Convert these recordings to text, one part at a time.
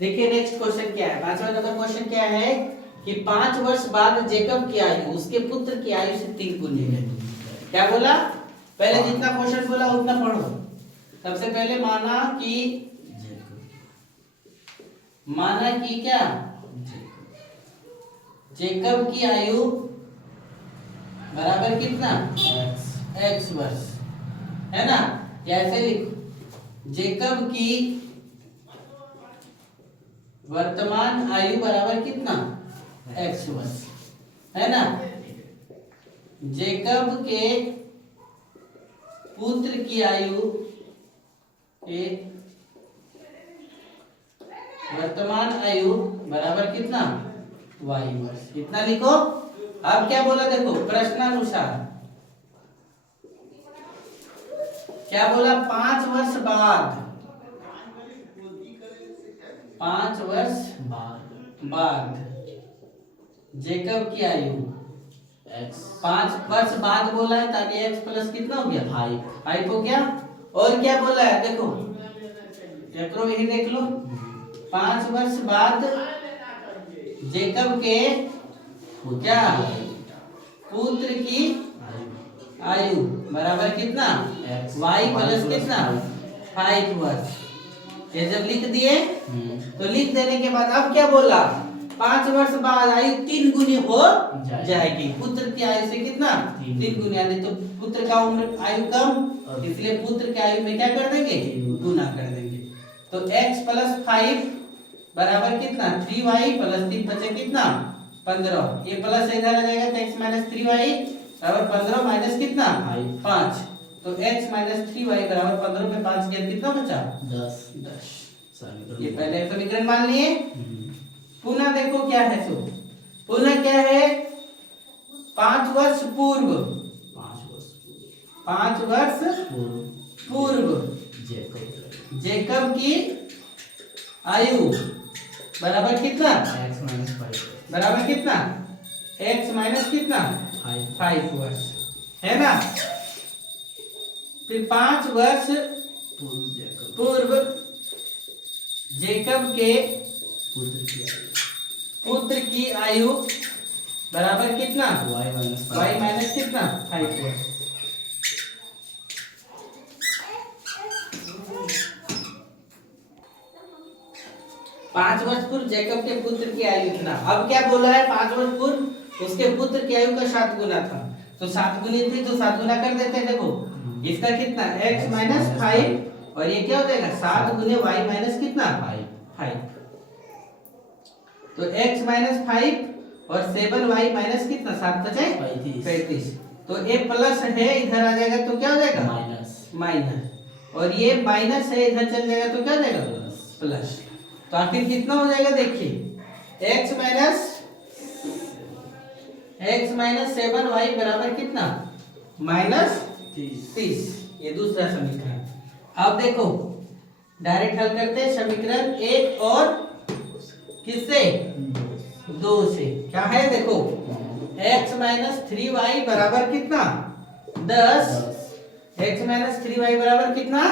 देखिए next question क्या है, 5वां नंबर क्वेश्चन क्या है कि 5 वर्ष बाद जेकब की आयु उसके पुत्र की आयु से 3 गुनी है। क्या बोला? पहले जितना क्वेश्चन बोला उतना पढ़ो। सबसे पहले माना कि क्या जेकब की आयु बराबर कितना x वर्ष है ना। ऐसे लिखो जेकब की वर्तमान आयु बराबर कितना x वर्ष है ना। जेकब के पुत्र की आयु के वर्तमान आयु बराबर कितना y वर्ष। इतना लिखो। अब क्या बोला देखो प्रश्नानुसार क्या बोला 5 वर्ष बाद 5 वर्ष बाद जेकब की आयु x 5 वर्ष बाद बोला है ताकि x प्लस कितना हो गया 5 हो गया। और क्या बोला है देखो एकरो यही देख लो 5 वर्ष बाद जेकब के क्या पुत्र की आयु बराबर कितना y प्लस कितना 5 वर्ष। ये जब लिख दिए तो लिख देने के बाद अब क्या बोला 5 वर्ष बाद आयु 3 गुनी हो जाएगी। पुत्र की आयु से कितना 3 गुनी यानी तो पुत्र का उम्र आयु कम इसलिए पुत्र की आयु में क्या कर देंगे गुना कर देंगे। तो x प्लस 5 बराबर कितना 3y प्लस 3 बचे कितना 15। ये प्लस इधर आ जाएगा तो x माइनस 3y बराबर 15 माइनस कितना 5। तो x माइनस 3y बराबर 15 में 5 गया कितना बचा 10। ये पहले समीकरण मान लिए। पुनः देखो क्या है सो पुनः क्या है 5 वर्ष पूर्व 5 वर्ष पूर्व जेकब की आयु बराबर कितना बराबर कितना x माइनस कितना 5 वर्ष है ना। फिर 5 वर्ष पूर्व जेकब के पुत्र की आयु बराबर कितना y माइनस कितना 5 वर्ष। पांच वर्ष पूर्व जेकब के पुत्र की आयु इतना। अब क्या बोला है 5 वर्ष पूर्व उसके पुत्र की आयु का 7 गुना था तो 7 गुनी थी तो 7 गुना कर देते हैं। देखो इसका कितना x माइनस 5 और ये क्या हो जाएगा 7 गुने y माइनस कितना 5। तो x माइनस 5 और 7y माइनस कितना 7 बचे 35। तो ये प्लस है इधर आ जाएगा तो क्या हो जाएगा माइनस और ये माइनस है इधर चल जाएगा तो क्या हो जाएगा प्लस। तो आखिर कितना हो जाएगा देखिए x माइनस 7y बराबर कितना माइनस 30। ये दूसरा समीकरण। अब देखो डायरेक्ट हल करते हैं समीकरण 1 और किससे 2 से। क्या है देखो x माइनस 3y बराबर कितना 10 x माइनस 3y बराबर कितना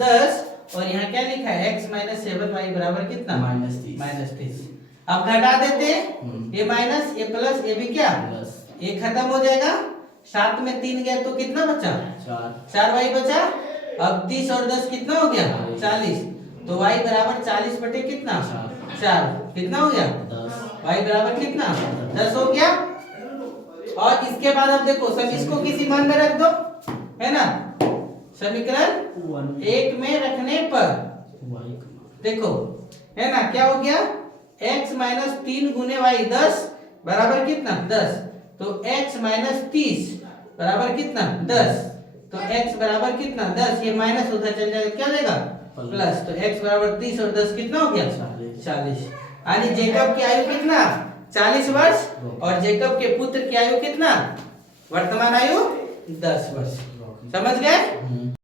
10 और यहाँ क्या लिखा है x माइनस 7y बराबर कितना माइनस 30। अब घटा देते हैं ये माइनस ये प्लस ये भी क्या ये खत्म हो जाएगा 7 में 3 गया तो कितना बचा 4y बचा। अब 30 और 10 कितना हो गया 40। तो y बराबर 40 बटे कितना 4 कितना हो गया 10 y बराबर कितना 10 हो गया। और इसके बाद अब देखो सब इसको किसी मान में रख दो है ना। समीकरण 1 में रखने पर देखो है ना क्या हो गया x माइनस 3 गुने y 10 बराबर कितना 10। तो x माइनस 30 बराबर कितना 10। तो x बराबर कितना 10 ये माइनस उधर चल जाएगा क्या देगा प्लस। तो x बराबर 30 और 10 कितना हो गया 40। यानी जेकब की आयु कितना 40 वर्ष और जेकब के पुत्र की आयु कितना वर्तमान आयु 10 वर्ष। समझ गए।